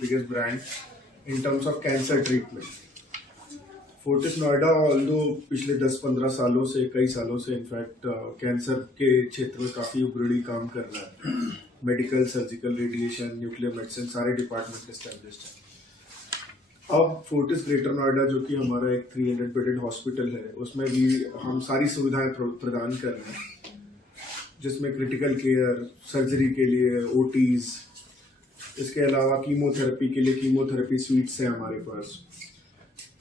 biggest brand in terms of cancer treatment. Fortis Noida although पिछले 10-15 सालों से कई सालों से इनफैक्ट कैंसर के क्षेत्र में काफ़ी उग्रणी काम कर रहा है. Medical, surgical, radiation, nuclear medicine सारे डिपार्टमेंट एस्टेब्लिश्ड हैं. अब फोर्टिस ग्रेटर नोएडा जो कि हमारा एक 300 बेडेड हॉस्पिटल है, उसमें भी हम सारी सुविधाएं प्रदान कर रहे हैं, जिसमें क्रिटिकल केयर, सर्जरी के लिए ओटीज, इसके अलावा कीमोथेरेपी के लिए कीमोथेरेपी स्वीट्स हैं हमारे पास.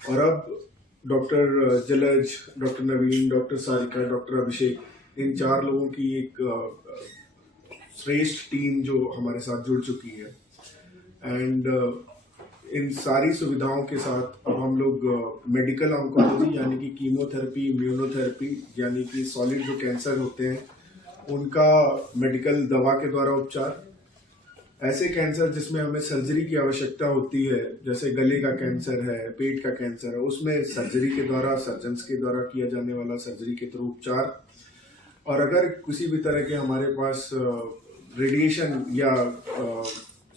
और अब डॉक्टर जलज, डॉक्टर नवीन, डॉक्टर सारिका, डॉक्टर अभिषेक, इन 4 लोगों की एक श्रेष्ठ टीम जो हमारे साथ जुड़ चुकी है. एंड इन सारी सुविधाओं के साथ अब हम लोग मेडिकल ऑन्कोलॉजी यानी कि कीमोथेरेपी, इम्यूनोथेरेपी यानी कि सॉलिड जो कैंसर होते हैं उनका मेडिकल दवा के द्वारा उपचार, ऐसे कैंसर जिसमें हमें सर्जरी की आवश्यकता होती है, जैसे गले का कैंसर है, पेट का कैंसर है, उसमें सर्जरी के द्वारा, सर्जन्स के द्वारा किया जाने वाला सर्जरी के थ्रू उपचार. और अगर किसी भी तरह के हमारे पास रेडिएशन या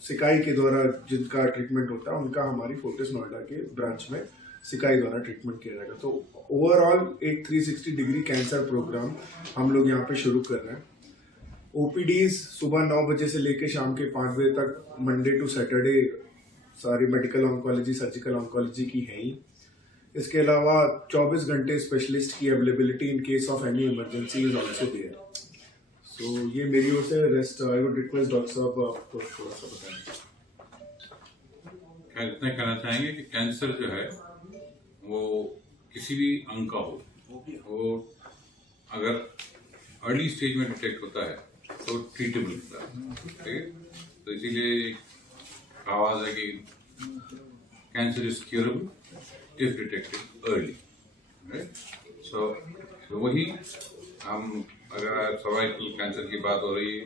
सिकाई के द्वारा जिनका ट्रीटमेंट होता है, उनका हमारी फोर्टिस नोएडा के ब्रांच में सिकाई द्वारा ट्रीटमेंट किया जाएगा. तो ओवरऑल एक 360 डिग्री कैंसर प्रोग्राम हम लोग यहाँ पे शुरू कर रहे हैं. ओपीडीज सुबह 9 बजे से लेकर शाम के 5 बजे तक, मंडे टू सैटरडे सारी मेडिकल ऑन्कोलॉजी, सर्जिकल ऑन्कोलॉजी की है ही. इसके अलावा 24 घंटे स्पेशलिस्ट की availability in case of any emergency is also there. So ये मेरी ओर से. Rest I would request doctor साहब आपको थोड़ा सा बताएं. इतना कहना चाहेंगे कि कैंसर जो है वो किसी भी अंग का हो, वो अगर अर्ली स्टेज में डिटेक्ट होता है तो ट्रीटेबल होता है. ठीक है, तो इसीलिए आवाज है कि cancer is curable if detected early. So वही हम, अगर सर्वाइकल कैंसर की बात हो रही है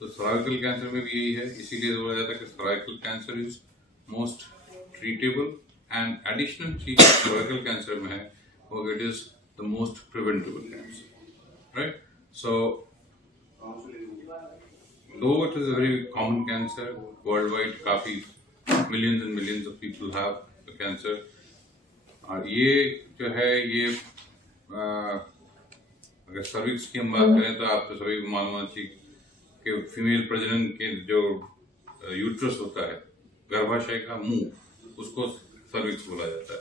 तो सर्वाइकल कैंसर में भी यही है. इसीलिए बोला जाता है कि cervical cancer is most treatable, and additional चीज सर्वाइकल कैंसर में है वो it is the most preventable cancer. Right, so though it is a very common cancer worldwide, काफी millions and millions of people have the cancer. और ये जो है ये अगर सर्विक्स की हम बात करें तो आप तो सभी को मालूम होना चाहिए कि फीमेल प्रजनन के जो यूट्रस होता है, गर्भाशय का मुंह, उसको सर्विक्स बोला जाता है.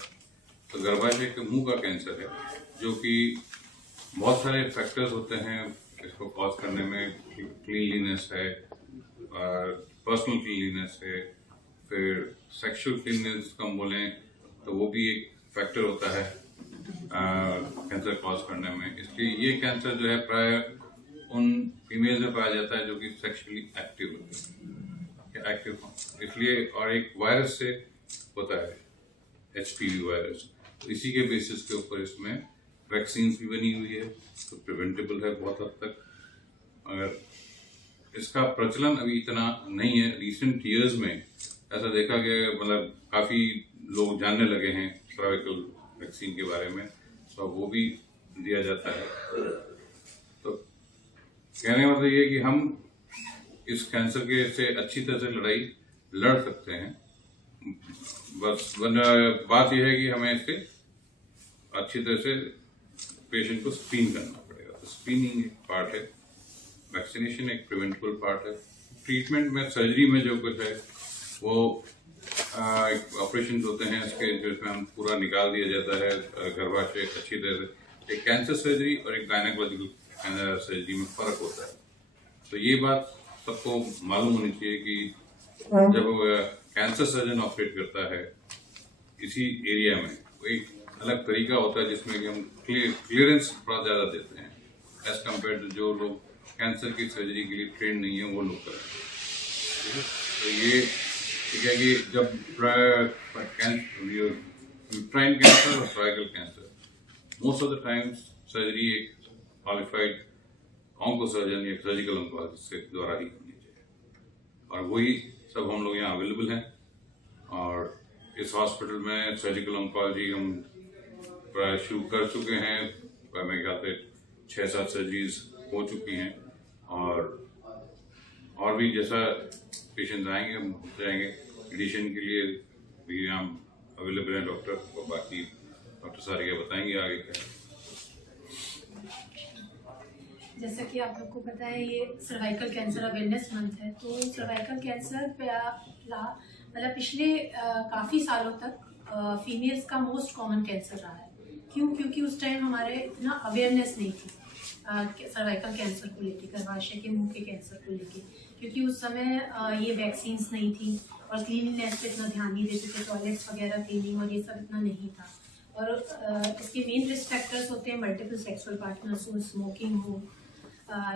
तो गर्भाशय के मुंह का कैंसर है जो कि बहुत सारे फैक्टर्स होते हैं इसको कॉज करने में. क्लीनलीनेस है, पर्सनल क्लीनलीनेस है, फिर सेक्सुअल क्लीनलीनेस कम बोलें तो वो भी एक फैक्टर होता है कैंसर कॉज करने में. इसलिए ये कैंसर जो है प्राय उन फीमेल में पाया जाता है जो कि सेक्सुअली एक्टिव होते हैं, एक्टिव हो. इसलिए और एक वायरस से होता है, HPV वायरस. तो इसी के बेसिस के ऊपर इसमें वैक्सीन भी बनी हुई है, तो प्रिवेंटेबल है बहुत हद तक. अगर इसका प्रचलन अभी इतना नहीं है, रिसेंट ईयर्स में ऐसा देखा गया, मतलब काफी लोग जानने लगे हैं सर्वाइकल वैक्सीन के बारे में, तो वो भी दिया जाता है. तो कहने का मतलब ये कि हम इस कैंसर के से अच्छी तरह से लड़ाई लड़ सकते हैं. बस बात यह है कि हमें इसके अच्छी तरह से पेशेंट को स्क्रीन करना पड़ेगा. तो स्क्रीनिंग एक पार्ट है, वैक्सीनेशन एक प्रिवेंटेबल पार्ट है. ट्रीटमेंट में, सर्जरी में जो कुछ है वो ऑपरेशन होते हैं इसके, जिसमें हम पूरा निकाल दिया जाता है गर्भाशय अच्छी तरह से. एक कैंसर सर्जरी और एक गायनेकोलॉजिकल सर्जरी में फर्क होता है. तो ये बात सबको मालूम होनी चाहिए कि जब कैंसर सर्जन ऑपरेट करता है इसी एरिया में, वो एक अलग तरीका होता है जिसमें कि हम क्लियरेंस थोड़ा ज्यादा देते हैं एज कम्पेयर टू जो लोग कैंसर की सर्जरी के लिए ट्रेन नहीं है वो लोग कर रहे हैं. तो ये है कि जब यूट्राइन कैंसर और cervical cancer, most of the times surgery एक क्वालिफाइड ऑन्कोसर्जन या सर्जिकल ऑन्कोलॉजिस्ट के द्वारा ही होनी चाहिए. और वही सब हम लोग यहाँ अवेलेबल हैं. और इस हॉस्पिटल में सर्जिकल ऑन्कोलॉजी हम प्राय शुरू कर चुके हैं. मेरे ख्याल से 6-7 सर्जरीज हो चुकी हैं. और भी जैसा पेशेंट आएंगे हम जाएंगे एडिशन के लिए भी यहाँ अवेलेबल हैं डॉक्टर, और बाकी डॉक्टर सारिका बताएंगे आगे क्या है। जैसा कि आप लोग को पता है, ये सर्वाइकल कैंसर अवेयरनेस मंथ है। तो सर्वाइकल कैंसर मतलब पिछले काफ़ी सालों तक फीमेल्स का मोस्ट कॉमन कैंसर रहा है। क्यों? क्योंकि उस टाइम हमारे इतना अवेयरनेस नहीं थी सर्वाइकल कैंसर को लेके, गर्भाशय के मुंह के कैंसर को लेके, क्योंकि उस समय ये वैक्सीन्स नहीं थी और क्लीनिनेस पे इतना ध्यान नहीं देते थे, टॉयलेट्स वगैरह क्लीनिंग और ये सब इतना नहीं था। और इसके मेन रिस्क फैक्टर्स होते हैं मल्टीपल सेक्सुअल पार्टनर्स हो, स्मोकिंग हो,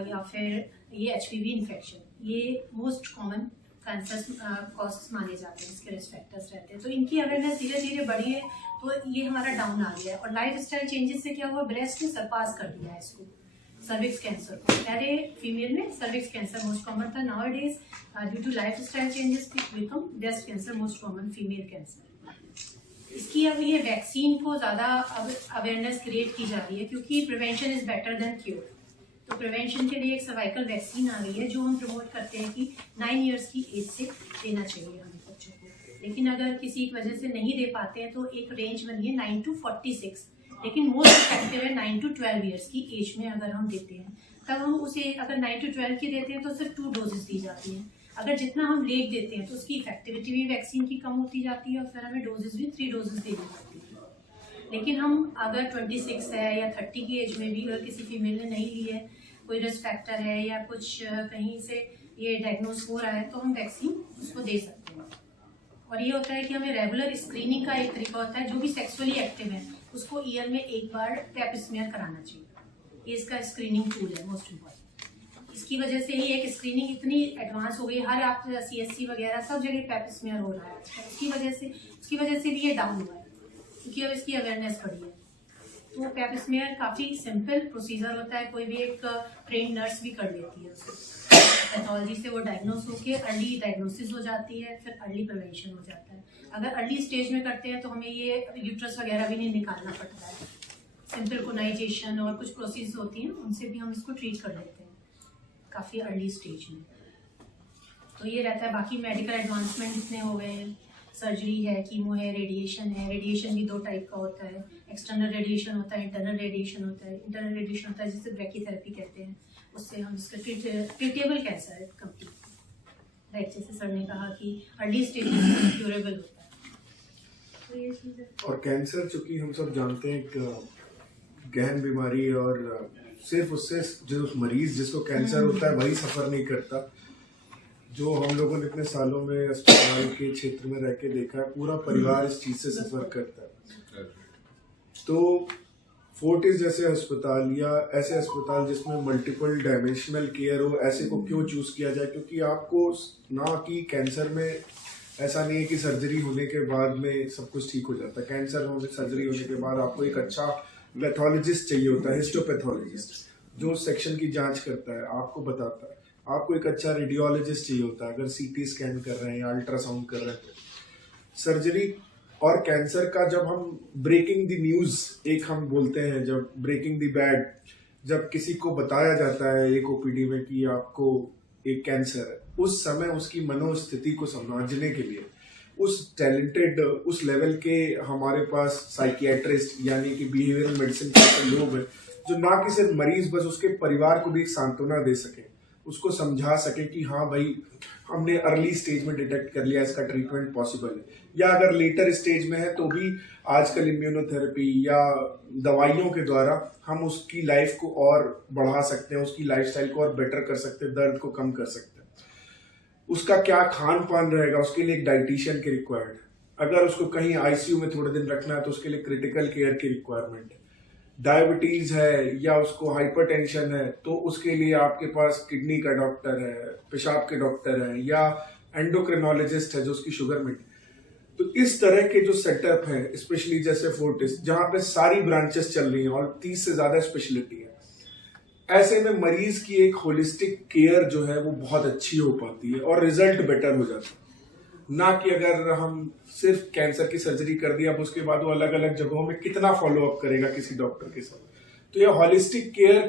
या फिर ये HPV इन्फेक्शन। ये मोस्ट कॉमन कैंसर कॉजेस माने जाते हैं, इसके रिस्क फैक्टर्स रहते हैं। तो इनकी अवेयरनेस धीरे धीरे बढ़ी है, तो ये हमारा डाउन आ गया है। और लाइफ स्टाइल चेंजेस से क्या हुआ, ब्रेस्ट ने सरपास कर दिया है इसको, सर्विक्स कैंसर को। पहले फीमेल में सर्विक्स कैंसर मोस्ट कॉमन था, now days due to life style changes become breast cancer most common female cancer. इसकी अब ये वैक्सीन को ज़्यादा अवेयरनेस क्रिएट की जा रही है, क्योंकि prevention is better than cure. तो प्रिवेंशन के लिए एक सर्वाइकल वैक्सीन आ गई है, जो हम प्रमोट करते हैं कि 9 इयर्स की एज से देना चाहिए हमें बच्चों को। लेकिन अगर किसी एक वजह से नहीं दे पाते हैं तो एक रेंज बनी है 9 to 46, लेकिन मोस्ट इफेक्टिव है 9 to 12 इयर्स की एज में अगर हम देते हैं। तब हम उसे अगर 9 to 12 की देते हैं तो सिर्फ 2 डोजेस दी जाती हैं। अगर जितना हम लेट देते हैं तो उसकी इफेक्टिविटी भी वैक्सीन की कम होती जाती है, और फिर हमें डोजेस भी 3 डोजेस देनी पड़ती है। लेकिन हम अगर 26 है या 30 की एज में भी अगर किसी फीमेल ने नहीं ली है, कोई रिस्क फैक्टर है या कुछ कहीं से ये डायग्नोज हो रहा है, तो हम वैक्सीन उसको दे सकते हैं। और ये होता है कि हमें रेगुलर स्क्रीनिंग का एक तरीका होता है, जो भी सेक्सुअली एक्टिव है उसको ईयर में एक बार पैप स्मीयर कराना चाहिए। ये इसका स्क्रीनिंग टूल है मोस्ट इम्पॉर्टेंट। इसकी वजह से ही एक स्क्रीनिंग इतनी एडवांस हो गई, हर आप CSC वगैरह सब जगह पैप स्मीयर हो रहा है। उसकी वजह से भी ये डाउन हुआ है, क्योंकि अब इसकी अवेयरनेस बढ़ी है। तो पैप स्मीयर काफ़ी सिंपल प्रोसीजर होता है, कोई भी एक ट्रेन नर्स भी कर लेती है उसे। पैथोलॉजी से वो डायग्नोस होकर अर्ली डायग्नोसिस हो जाती है, फिर अर्ली प्रिवेंशन हो जाता है। अगर अर्ली स्टेज में करते हैं तो हमें ये यूट्रस वगैरह भी नहीं निकालना पड़ता है। सिंपल कोनाइजेशन और कुछ प्रोसेस होती हैं, उनसे भी हम इसको ट्रीट कर लेते हैं काफ़ी अर्ली स्टेज में। तो ये रहता है। बाकी मेडिकल एडवांसमेंट इतने हो गए हैं, सर्जरी है, कीमो है, रेडिएशन है। रेडिएशन भी 2 टाइप का होता है, एक्सटर्नल रेडिएशन होता है, इंटरनल रेडिएशन होता है। इंटरनल रेडिएशन होता है जिसे ब्रैकीथेरेपी कहते हैं, उससे हम इसका ट्रीटेबल कैंसर है कंप्लीट। लाइक जैसे सर ने कहा कि अर्ली स्टेज में क्यूरेबल होता है। तो ये चीज़ है। और कैंसर चूंकि हम सब जानते हैं एक गहन बीमारी है, और सिर्फ उससे जो मरीज जिसको कैंसर होता है वही सफर नहीं करता। जो हम लोगों ने इतने सालों में अस्पताल के क्षेत्र में रह के देखा है, पूरा परिवार इस चीज से सफर करता है। तो फोर्टिस जैसे अस्पताल या ऐसे अस्पताल जिसमें मल्टीपल डायमेंशनल केयर हो, ऐसे को क्यों चूज किया जाए? क्योंकि आपको ना कि कैंसर में ऐसा नहीं है कि सर्जरी होने के बाद में सब कुछ ठीक हो जाता है। कैंसर होने सर्जरी होने के बाद आपको एक अच्छा पैथोलॉजिस्ट चाहिए होता है, हिस्टोपैथोलॉजिस्ट, जो सेक्शन की जांच करता है, आपको बताता है। आपको एक अच्छा रेडियोलॉजिस्ट चाहिए होता है अगर CT स्कैन कर रहे हैं या अल्ट्रासाउंड कर रहे हैं तो। सर्जरी और कैंसर का जब हम ब्रेकिंग द न्यूज एक हम बोलते हैं, जब ब्रेकिंग द बैड, जब किसी को बताया जाता है एक OPD में कि आपको एक कैंसर है, उस समय उसकी मनोस्थिति को समझने के लिए उस टैलेंटेड उस लेवल के हमारे पास साइकियाट्रिस्ट यानी कि बिहेवियरल मेडिसिन के लोग हैं, जो ना कि सिर्फ मरीज, बस उसके परिवार को भी एक सांत्वना दे सके, उसको समझा सके कि हाँ भाई हमने अर्ली स्टेज में डिटेक्ट कर लिया, इसका ट्रीटमेंट पॉसिबल है। या अगर लेटर स्टेज में है तो भी आजकल इम्यूनोथेरेपी या दवाइयों के द्वारा हम उसकी लाइफ को और बढ़ा सकते हैं, उसकी लाइफस्टाइल को और बेटर कर सकते हैं, दर्द को कम कर सकते हैं। उसका क्या खान पान रहेगा, उसके लिए एक डाइटिशियन की रिक्वायर्ड। अगर उसको कहीं ICU में थोड़े दिन रखना है तो उसके लिए क्रिटिकल केयर की रिक्वायरमेंट है। डायबिटीज है या उसको हाइपरटेंशन है तो उसके लिए आपके पास किडनी का डॉक्टर है, पेशाब के डॉक्टर है, या एंडोक्रिनोलॉजिस्ट है जो उसकी शुगर में। तो इस तरह के जो सेटअप है, स्पेशली जैसे फोर्टिस, जहां पे सारी ब्रांचेस चल रही हैं और 30 से ज्यादा स्पेशलिटी है, ऐसे में मरीज की एक होलिस्टिक केयर जो है वो बहुत अच्छी हो पाती है और रिजल्ट बेटर हो जाता है। ना कि अगर हम सिर्फ कैंसर की सर्जरी कर दी, अब उसके बाद वो अलग अलग जगहों में कितना फॉलो अप करेगा किसी डॉक्टर के साथ। तो ये होलिस्टिक केयर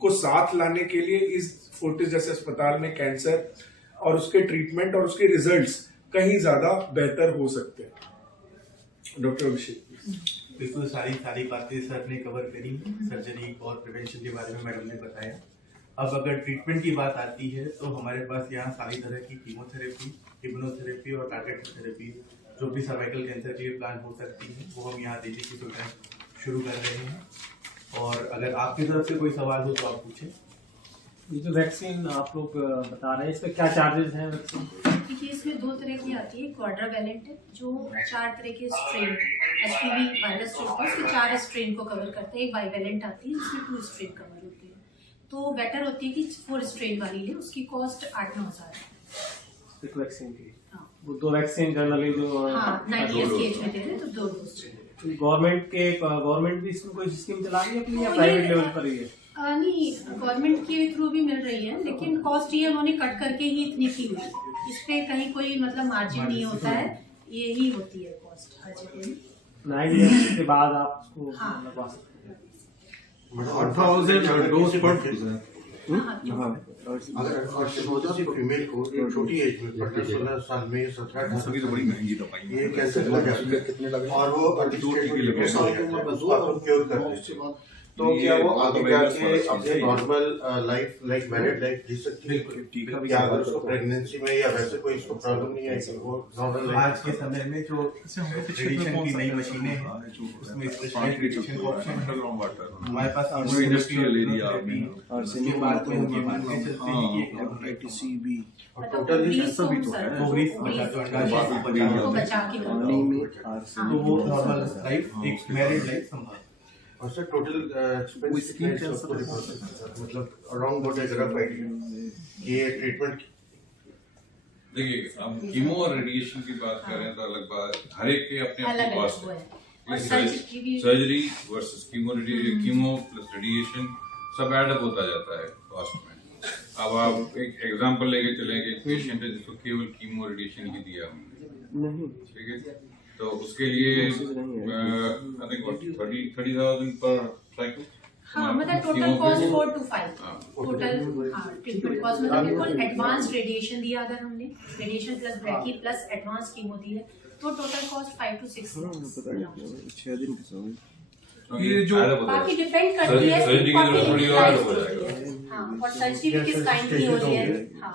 को साथ लाने के लिए इस फोर्टिस जैसे अस्पताल में कैंसर और उसके ट्रीटमेंट और उसके रिजल्ट्स कहीं ज्यादा बेहतर हो सकते हैं। डॉक्टर अभिषेक। बिल्कुल सारी बातें सर ने कवर करी, सर्जरी और प्रिवेंशन के बारे में मैडम ने बताया। अब अगर ट्रीटमेंट की बात आती है तो हमारे पास यहाँ सारी तरह की कीमोथेरेपी, इम्यूनोथेरेपी और टारगेटेड थेरेपी जो भी सर्वाइकल कैंसर के लिए प्लान हो सकती है वो हम यहाँ देने की प्रोग्राम शुरू कर रहे हैं। और अगर आपकी तरफ से कोई सवाल हो तो आप पूछें। ये जो वैक्सीन आप लोग बता रहे हैं इसमें क्या चार्जेस हैं वैक्सीन? देखिए इसमें 2 तरह की आती है, क्वाड्रावैलेंट जो 4 तरह के स्ट्रेन HPV वायरस जो होता है उसके 4 स्ट्रेन को कवर करते हैं। एक बाइवैलेंट आती है जिसमें 2 स्ट्रेन कवर होती है, तो बेटर होती है कि 4 स्ट्रेन वाली ले, उसकी कॉस्ट 8-9 हज़ार है। एक वैक्सीन की हाँ। वो 2 वैक्सीन जनरली जो 90 ईयर्स की एज में दे रहे हैं तो 2 डोज। गवर्नमेंट भी इसमें कोई स्कीम चला रही है अपनी या प्राइवेट लेवल पर ही है? नहीं, गवर्नमेंट के थ्रू भी मिल रही है, लेकिन कॉस्ट ये उन्होंने कट करके ही इतनी की हुई है। इस पे कहीं कोई मतलब मार्जिन नहीं होता है, ये ही होती है कॉस्ट हर जगह में। 9 ईयर्स के बाद आप उसको हाँ। लगवा सकते हैं। 1000 डोज पर अगर फीमेल को एक छोटी एज में 15-16 साल में 17-18 सभी तो बड़ी महंगी दवाई ये कैंसर हो जाता है और वो क्योर कर देते हैं, तो क्या वो आगे जाके अपने normal life like married life जी सकती है? क्या अगर उसको प्रेगनेंसी में या वैसे कोई इसको प्रॉब्लम नहीं आएगी वो नॉर्मल? आज के समय में जो रेडिएशन की नई मशीनें हैं उसमें स्पेशलाइज्ड रेडिएशन का ऑप्शन है। हमारे पास इंडस्ट्रियल एरिया और उसके बाद तो हम ये मानते चलते हैं कि ITCB और टोटल ये सब भी तो है ओवरीज को बचा के तो वो नॉर्मल लाइफ एक मैरिड लाइफ संभाल। और सर टोटल एक्सपेंस मतलब around what is rough idea ये ट्रीटमेंट? देखिए, अब कीमो और रेडिएशन की बात करें तो अलग बात, हर एक के अपने अपने अलग कॉस्ट है। है। और सर्जरी भी surgery versus chemo plus radiation सब एडअप होता जाता है कॉस्ट में। अब आप एक एग्जांपल लेके चलें कि पेशेंट है जिसको केवल कीमो रेडिएशन ही दिया हमने, नहीं, ठीक है, तो उसके लिए आई थिंक 30,000 पर साइकिल। हाँ, मतलब टोटल कॉस्ट 4 to 5 टोटल। हाँ, ट्रीटमेंट कॉस्ट मतलब बिल्कुल एडवांस रेडिएशन दिया अगर हमने, radiation plus brachy plus advance chemo दी है तो टोटल कॉस्ट 5 to 6 ये जो बाकी डिपेंड करती है सर्जरी की काफी थोड़ी और हो यूटिलाइज जाएगा। होती है। हाँ, और सर्जरी किस काइंड की हो रही है। हाँ।